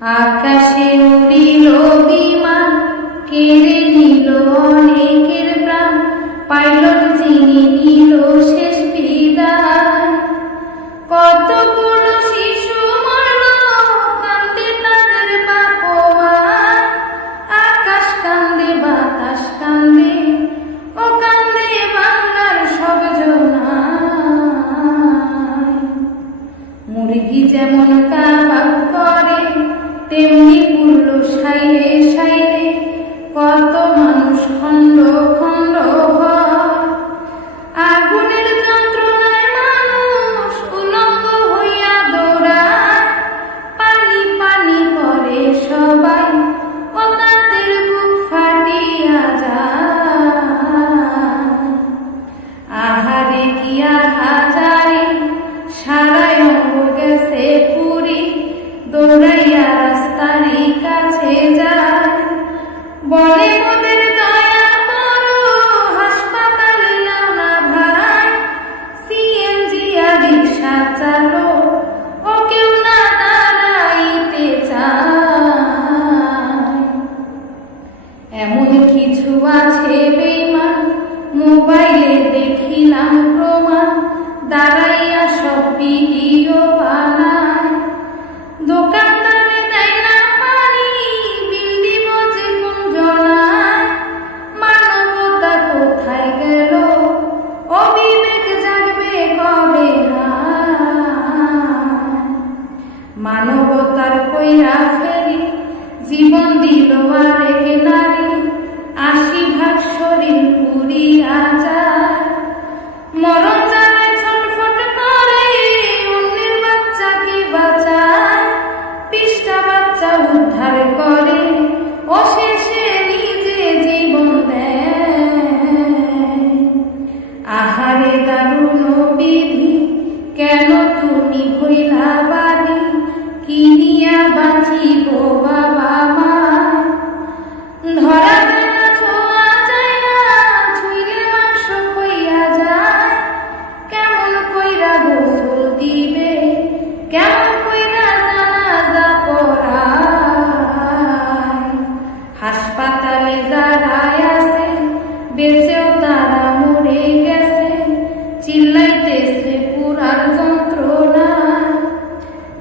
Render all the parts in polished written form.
আকাশে উড়িল বিমান, কেড়ে নিল অনেকের প্রাণ, পাইলট যিনি নিল শেষ বিদায়। কতগুলো শিশু মরল, কান্দে তাদের বাপ মা। আকাশ কান্দে, বাতাস কান্দে, ও কান্দে বাংলার সব জনায়। মুরগি যেমন কাবাব করে, তেমনি পুরল সাইরে সাইরে, কত মানুষ খণ্ড খণ্ড হয়। আগুনের যন্ত্রণায় মানুষ উলঙ্গ হইয়া দৌড়ায়, পানি পানি করে সবাই, ও তাদের বুক ফাটিয়া যায়। আহারে কি আহাজারি, সারায় অঙ্গ গেছে পুরি, দৌড়াইয়া রাস্তারই কাছে যায়। বলে মোদের দয়া করো, হাসপাতালে নাও না ভাই। সিএনজি আর রিক্সা চালো, ও কেউ না দাঁড়াইতে চায়। এমন কিছু আছে বেঈমান, মোবাইলে দেখিলাম প্রমাণ, দাঁড়াইয়া সব ভিডিও বানায়। দোকানদারে দেয় না পানি, বিল দিব যে কোন জনায়। মানবতা কোথায় গেল, ও বিবেক জাগবে কবে হায়। মানবতার কইরা ফেরি, জীবন দিল আরেক নারী, ৮০% শরীর পুরিয়া যায়। মরণ জ্বালায় ছটফট করে, অন্যের বাচ্চাকে বাঁচায়। ২০টা বাচ্চা উদ্ধার করে, ও শেষে নিজে জীবন দেয়। আহারে দারুণ বিধি, কেন তুমি হইলা বাদী? কি নিয়া বাঁচিব বাবা মা? ধরা যায় না, ছোঁয়া যায় না, ছুঁইলে মাংস হইয়া যায়। কেমন কইরা গোসল দিবে, কেমন কইরা জানাজা পড়ায়। হাসপাতালে যারা আছে, বেঁচেও তারা মরে গেছে, চিল্লাইতেছে পুরার যন্ত্রণায়।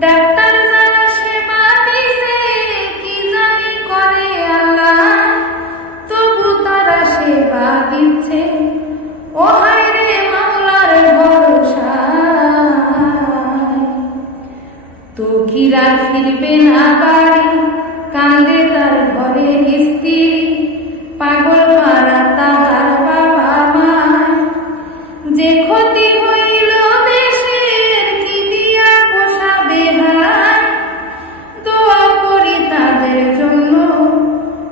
ডাক্তার যারা সেবা দিছে, কি জানি করে আল্লাহ, তবু তারা সেবা দিচ্ছে, ও হায় রে মাওলার ভরসায়। তকিরা ফিরবে না বাড়ি, কান্দে তার ঘরের স্ত্রী, পাগল পাড়া তাহার বাবা মা। যে ক্ষতি হইল দেশের, কি দিয়া পোষাবে হায়। দোয়া করি তাদের জন্য,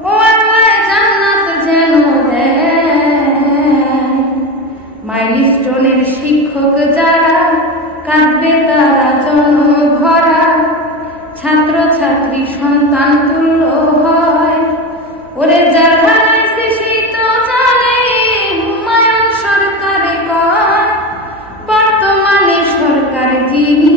ও আল্লাহ জান্নাত যেন দেয়। মাইলস্টোনের শিক্ষক যারা, কাঁদবে তারা জনভরা। ছাত্র ছাত্রী সন্তান তুল্য হয়, ওরে যার হারাইছে সেই তো জানে। হুমায়ুন সরকারে কয়, বর্তমানে সরকার যিনি,